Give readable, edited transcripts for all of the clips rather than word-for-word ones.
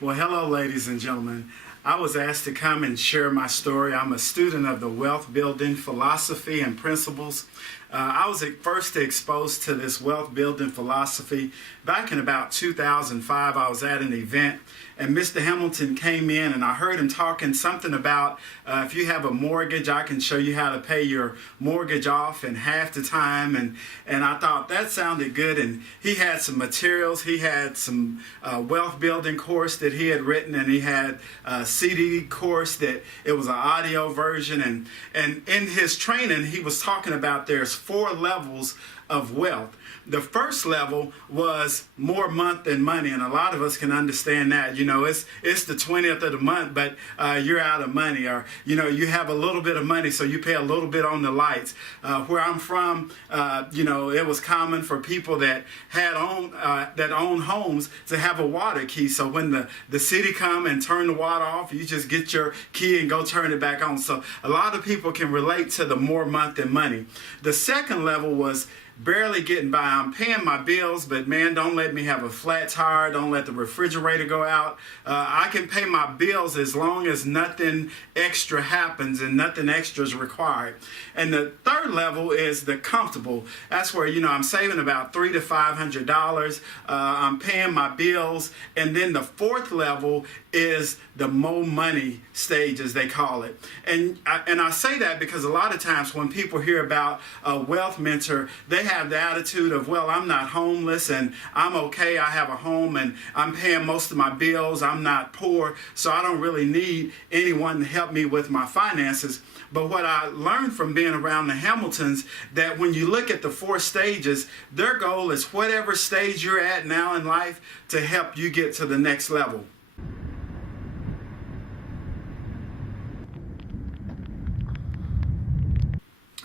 Well, hello, ladies and gentlemen. I was asked to come and share my story. I'm a student of the wealth building philosophy and principles. I was first exposed to this wealth building philosophy back in about 2005. I was at an event and Mr. Hamilton came in and I heard him talking something about if you have a mortgage, I can show you how to pay your mortgage off in half the time. And I thought that sounded good. And he had some materials. He had some wealth building course that he had written, and he had a CD course that it was an audio version. And in his training, he was talking about there's 4 levels of wealth. The first level was more month than money, and a lot of us can understand that. You know, it's the 20th of the month, but you're out of money, or you have a little bit of money, so you pay a little bit on the lights. Where I'm from, it was common for people that own homes to have a water key. So when the city come and turn the water off, you just get your key and go turn it back on. So a lot of people can relate to the more month than money. The second level was barely getting by. I'm paying my bills, but man, don't let me have a flat tire. Don't let the refrigerator go out. I can pay my bills as long as nothing extra happens and nothing extra is required. And the third level is the comfortable. That's where, I'm saving about $300 to $500. I'm paying my bills. And then the fourth level is the more money stage, as they call it. And I say that because a lot of times when people hear about a wealth mentor, they have the attitude of, well, I'm not homeless and I'm okay. I have a home and I'm paying most of my bills. I'm not poor, so I don't really need anyone to help me with my finances. But what I learned from being around the Hamiltons, that when you look at the 4 stages, their goal is whatever stage you're at now in life to help you get to the next level.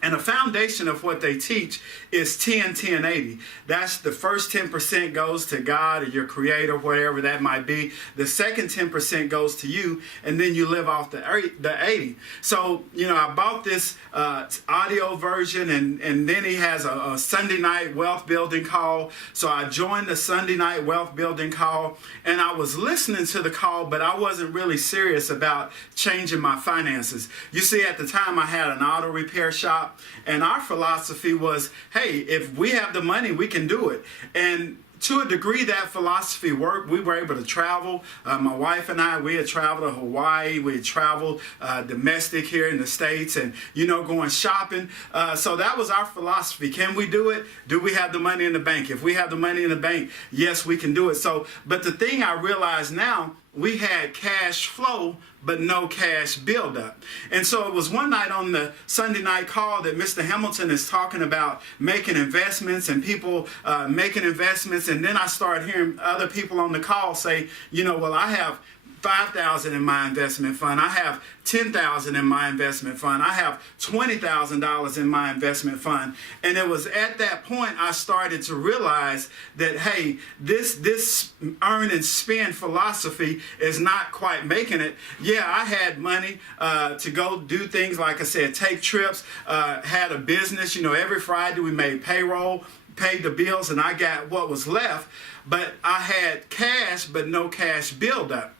And a foundation of what they teach is 10, 10, 80. That's the first 10% goes to God or your creator, whatever that might be. The second 10% goes to you, and then you live off the 80. So, I bought this audio version, and then he has a Sunday night wealth building call. So I joined the Sunday night wealth building call, and I was listening to the call, but I wasn't really serious about changing my finances. You see, at the time I had an auto repair shop. And our philosophy was, hey, if we have the money, we can do it. And to a degree, that philosophy worked. We were able to travel. My wife and I, we had traveled to Hawaii. We had traveled domestic here in the States and, going shopping. So that was our philosophy. Can we do it? Do we have the money in the bank? If we have the money in the bank, yes, we can do it. But the thing I realize now, we had cash flow, but no cash buildup. And so it was one night on the Sunday night call that Mr. Hamilton is talking about making investments and people making investments. And then I started hearing other people on the call say, well, I have $5,000 in my investment fund. I have $10,000 in my investment fund. I have $20,000 in my investment fund. And it was at that point I started to realize that, hey, this earn and spend philosophy is not quite making it. Yeah, I had money to go do things, like I said, take trips, had a business. Every Friday we made payroll, paid the bills, and I got what was left. But I had cash, but no cash buildup.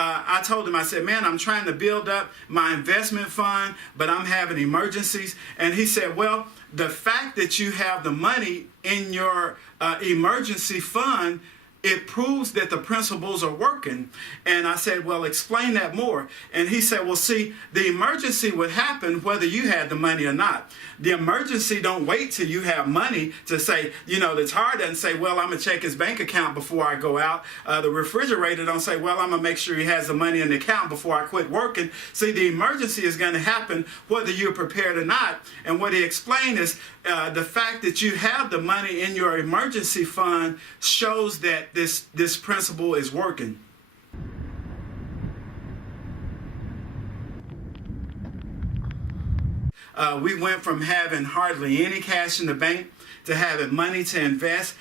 I told him, I said, man, I'm trying to build up my investment fund, but I'm having emergencies. And he said, well, the fact that you have the money in your emergency fund, it proves that the principles are working. And I said, well, explain that more. And he said, well, see, the emergency would happen whether you had the money or not. The emergency don't wait till you have money to say, the tire doesn't say, well, I'm going to check his bank account before I go out. The refrigerator don't say, well, I'm going to make sure he has the money in the account before I quit working. See, the emergency is going to happen whether you're prepared or not. And what he explained is the fact that you have the money in your emergency fund shows that this principle is working. We went from having hardly any cash in the bank to having money to invest.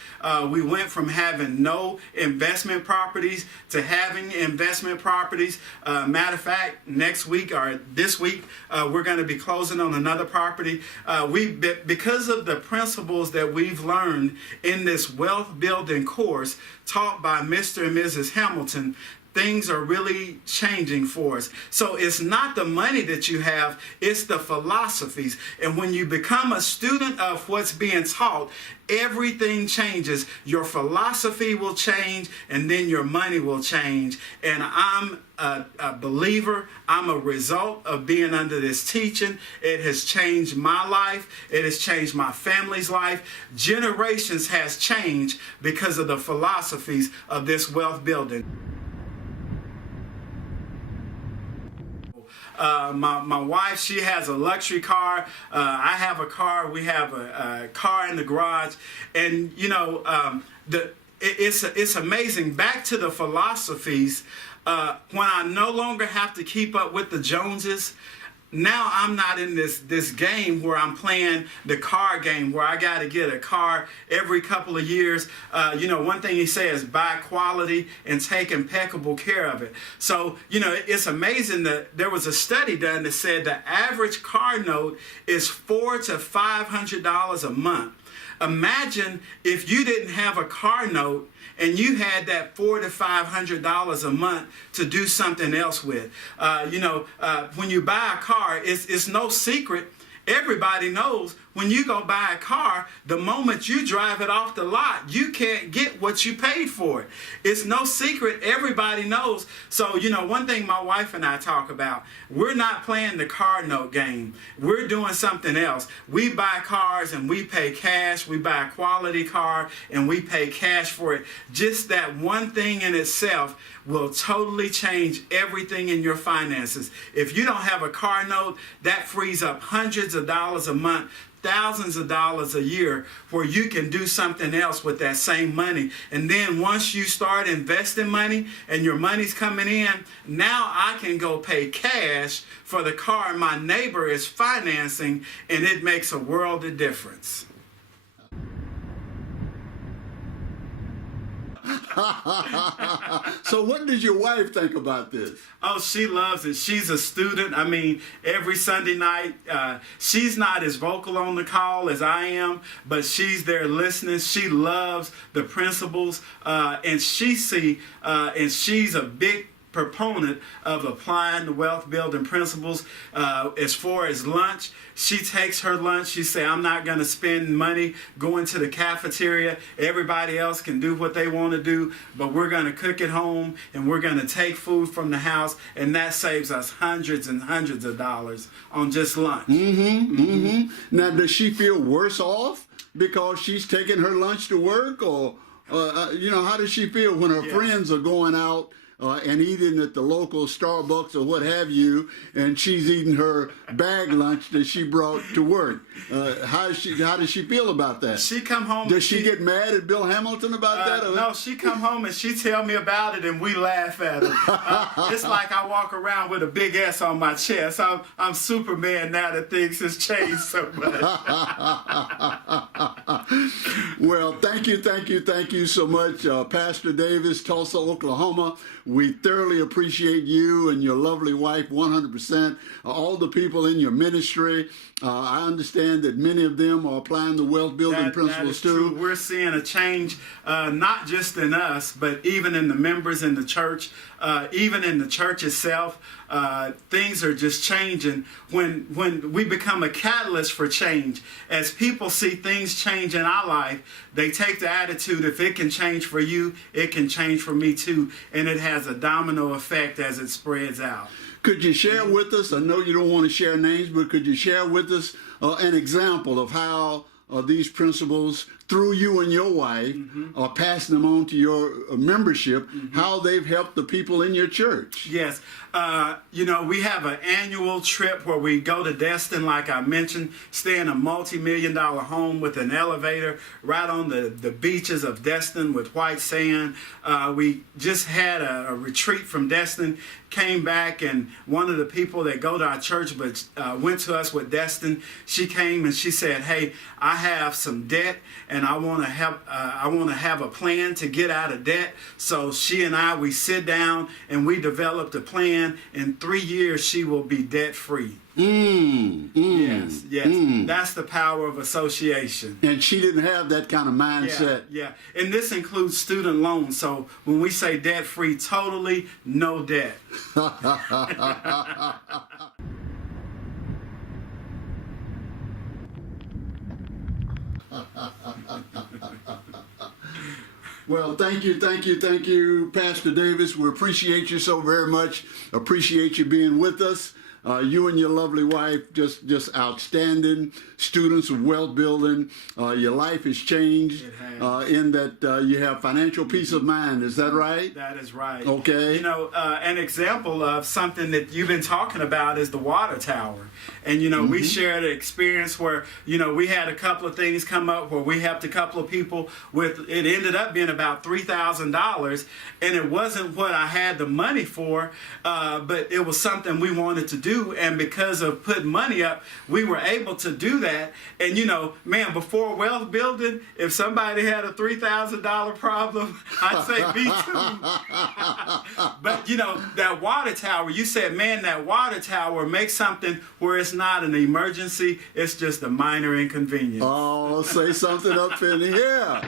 We went from having no investment properties to having investment properties. Matter of fact, next week or this week, we're going to be closing on another property. Because of the principles that we've learned in this wealth building course taught by Mr. and Mrs. Hamilton, things are really changing for us. So it's not the money that you have, it's the philosophies. And when you become a student of what's being taught, everything changes. Your philosophy will change, and then your money will change. And I'm a believer. I'm a result of being under this teaching. It has changed my life. It has changed my family's life. Generations has changed because of the philosophies of this wealth building. My wife, she has a luxury car. I have a car. We have a car in the garage. And, you know, it's amazing. Back to the philosophies, when I no longer have to keep up with the Joneses, now I'm not in this game where I'm playing the car game where I got to get a car every couple of years. You know, one thing he says, buy quality and take impeccable care of it. So, you know, it's amazing that there was a study done that said the average car note is $400 to $500 a month. Imagine if you didn't have a car note and you had that $400 to $500 a month to do something else with. You know, when you buy a car, it's no secret. Everybody knows when you go buy a car, the moment you drive it off the lot, you can't get what you paid for it. It's no secret. Everybody knows. So, you know, one thing my wife and I talk about, we're not playing the car note game. We're doing something else. We buy cars and we pay cash. We buy a quality car and we pay cash for it. Just that one thing in itself will totally change everything in your finances. If you don't have a car note, that frees up hundreds of dollars a month, thousands of dollars a year, where you can do something else with that same money. And then once you start investing money and your money's coming in, now I can go pay cash for the car my neighbor is financing, and it makes a world of difference. So what does your wife think about this? Oh, she loves it. She's a student. I mean, every Sunday night, she's not as vocal on the call as I am, but she's there listening. She loves the principles, and she's a big proponent of applying the wealth building principles. As far as lunch, she takes her lunch. She say, I'm not going to spend money going to the cafeteria. Everybody else can do what they want to do, but we're going to cook at home and we're going to take food from the house, and that saves us hundreds and hundreds of dollars on just lunch. Now, does she feel worse off because she's taking her lunch to work, or you know, how does she feel when her friends are going out and eating at the local Starbucks or what have you, and she's eating her bag lunch that she brought to work? How does she feel about that? She come home. Does she get mad at Bill Hamilton about that? No, she come home and she tell me about it, and we laugh at her. It's like I walk around with a big S on my chest. I'm Superman now that things has changed so much. Well, thank you so much, Pastor Davis, Tulsa, Oklahoma. We thoroughly appreciate you and your lovely wife 100%. All the people in your ministry. I understand that many of them are applying the wealth building principles too. True. We're seeing a change, not just in us, but even in the members in the church, even in the church itself. Things are just changing when we become a catalyst for change. As people see things change in our life, they take the attitude, if it can change for you, it can change for me too. And it has a domino effect as it spreads out. Could you share with us, I know you don't want to share names, but could you share with us an example of how these principles through you and your wife, or passing them on to your membership, how they've helped the people in your church. Yes. You know, we have an annual trip where we go to Destin, like I mentioned, stay in a multi-million-dollar home with an elevator right on the beaches of Destin with white sand. We just had a retreat from Destin, came back, and one of the people that go to our church but went to us with Destin, she came and she said, "Hey, I have some debt and I want to have a plan to get out of debt." So she and we sit down and we developed a plan. In 3 years, she will be debt free. Yes. That's the power of association. And she didn't have that kind of mindset. Yeah. And this includes student loans. So when we say debt free, totally no debt. Well, thank you, Pastor Davis. We appreciate you so very much. Appreciate you being with us. You and your lovely wife, just outstanding students of wealth building. Your life has changed in that you have financial peace of mind. Is that right? That is right. Okay. You know, an example of something that you've been talking about is the water tower. And, you know, we shared an experience where, you know, we had a couple of things come up where we helped a couple of people with, it ended up being about $3,000. And it wasn't what I had the money for, but it was something we wanted to do. And because of putting money up, we were able to do that. And, you know, man, before wealth building, if somebody had a $3,000 problem, I'd say me too. But, you know, that water tower, you said, man, that water tower makes something where it's not an emergency, it's just a minor inconvenience. Oh, say something up in here.